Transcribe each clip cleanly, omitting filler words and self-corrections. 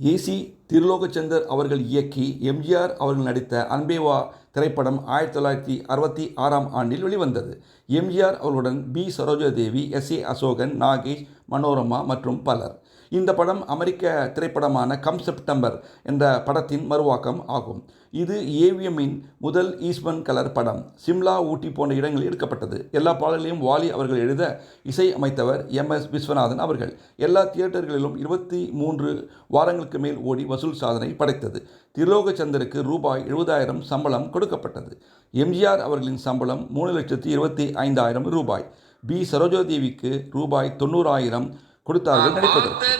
AC Tirulokchandar அவர்கள் இயக்கி எம்ஜிஆர் அவர்கள் நடித்த அன்பே வா திரைப்படம் 1966ஆம் ஆண்டில் வெளிவந்தது. எம்ஜிஆர் அவர்களுடன் பி. சரோஜாதேவி, எஸ். அசோகன், நாகேஷ், மனோரமா மற்றும் பலர். இந்த படம் அமெரிக்க திரைப்படமான கம் செப்டம்பர் என்ற படத்தின் மறுவாக்கம் ஆகும். இது ஏவிஎம்மின் முதல் ஈஸ்ட்மன் கலர் படம். சிம்லா, ஊட்டி போன்ற இடங்களில் எடுக்கப்பட்டது. எல்லா பாடல்களையும் வாலி அவர்கள் எழுத இசை அமைத்தவர் எம்.எஸ். விஸ்வநாதன் அவர்கள். எல்லா தியேட்டர்களிலும் 23 வாரங்களுக்கு மேல் ஓடி வசூல் சாதனை படைத்தது. திருலோகச்சந்தருக்கு ரூபாய் 70,000 சம்பளம் கொடுக்கப்பட்டது. எம்ஜிஆர் அவர்களின் சம்பளம் 3,25,000 ரூபாய். பி. சரோஜாதேவிக்கு ரூபாய் 90,000 கொடுத்தார்கள் நடிப்பதற்கு.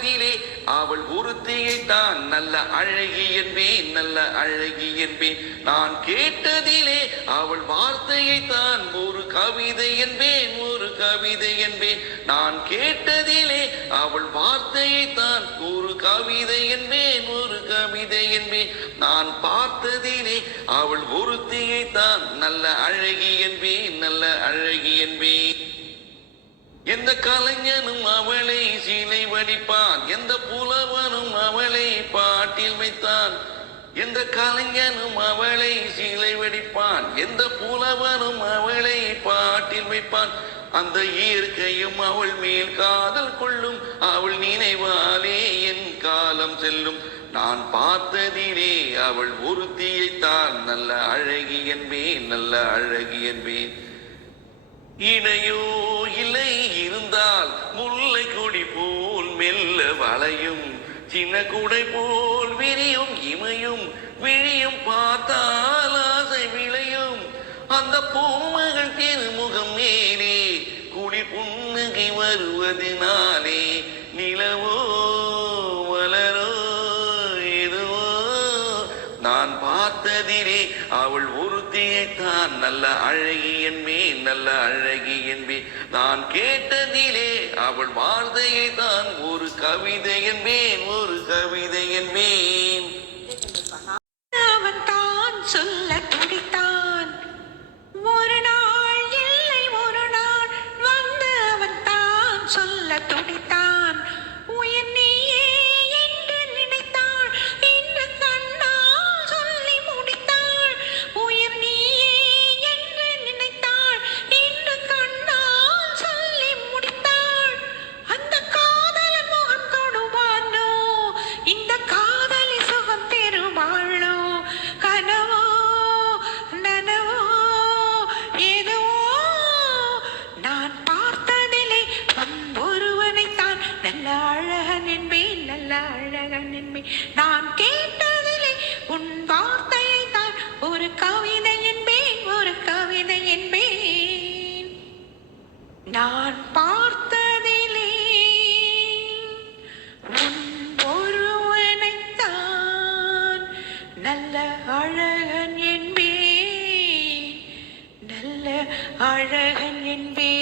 அவள் ஒருத்தியை தான் நல்ல அழகி என்பேன், நல்ல அழகி என்பேன். நான் கேட்டதிலே அவள் வார்த்தையை தான் ஒரு கவிதை என்பேன், ஒரு கவிதை என்பேன். நான் கேட்டதிலே அவள் வார்த்தையை தான் ஒரு கவிதை என்பேன், ஒரு கவிதை என்பேன். நான் பார்த்ததிலே அவள் ஒருத்தியை தான் நல்ல அழகி என்பேன், நல்ல அழகி என்பேன். எந்த கலைஞனும் அவளை சீலை வடிப்பான், எந்த புலவனும் அவளை பாட்டில் வைத்தான். எந்த கலைஞனும் அவளை சீலை வடிப்பான், எந்த புலவனும் அவளை பாட்டில் வைப்பான். அந்த இயற்கையும் அவள் மேல் காதல் கொள்ளும், அவள் நினைவாலே என் காலம் செல்லும். நான் பார்த்ததிலே அவள் ஒருத்தியைத்தான் நல்ல அழகி என்பேன், நல்ல அழகி என்பேன். இணையோ இல்லை இருந்தால் முல்லை கொடி போல் மெல்ல வளையும், சின்ன குடை போல் விரியும் இமையும் விழியும் பார்த்தால் ஆசை விளையும். அந்த பொம்மைகள் திருமுகம் மேலே குளிர் புன்னகை வருவதனாலே நிலவோ வளரோ எதுவோ. நான் பார்த்ததிலே அவள் ஒருத்தியைத்தான் நல்ல அழகி என்பேன், நல்ல அழகி என்பேன். நான் கேட்டதிலே அவள் வார்த்தையை தான் ஒரு கவிதை என்பேன், ஒரு கவிதை என்பேன். அவன் தான் சொல்ல துடித்தான், ஒரு நாள் இல்லை ஒரு நாள் வந்து அவன் தான் சொல்ல துடித்தான். உயிர் நீயே என்று நினைத்தாள், இன்று கண்ணால் சொல்லி முடித்தாள். உயிர் நீயே என்று நினைத்தாள், இன்று கண்ணால் சொல்லி முடித்தாள். அந்த காதலன் முகம் தொடுவானோ, இந்த காதலி சுகம் பெறுவாளோ. கனவோ நனவோ எதுவோ, நான் பார்த்ததிலே ஒருவனைத்தான் நல்ல அழகன் என்பேன், நல்ல அழகன் என்பேன். நான் கேட்டதிலே உன் வார்த்தையை தான் ஒரு கவிதை என்பேன், ஒரு கவிதை என்பேன். நான் பார்த்ததிலே உன் ஒருவனைத்தான் நல்ல அழகன் என்பேன், நல்ல அழகன் என்பேன்.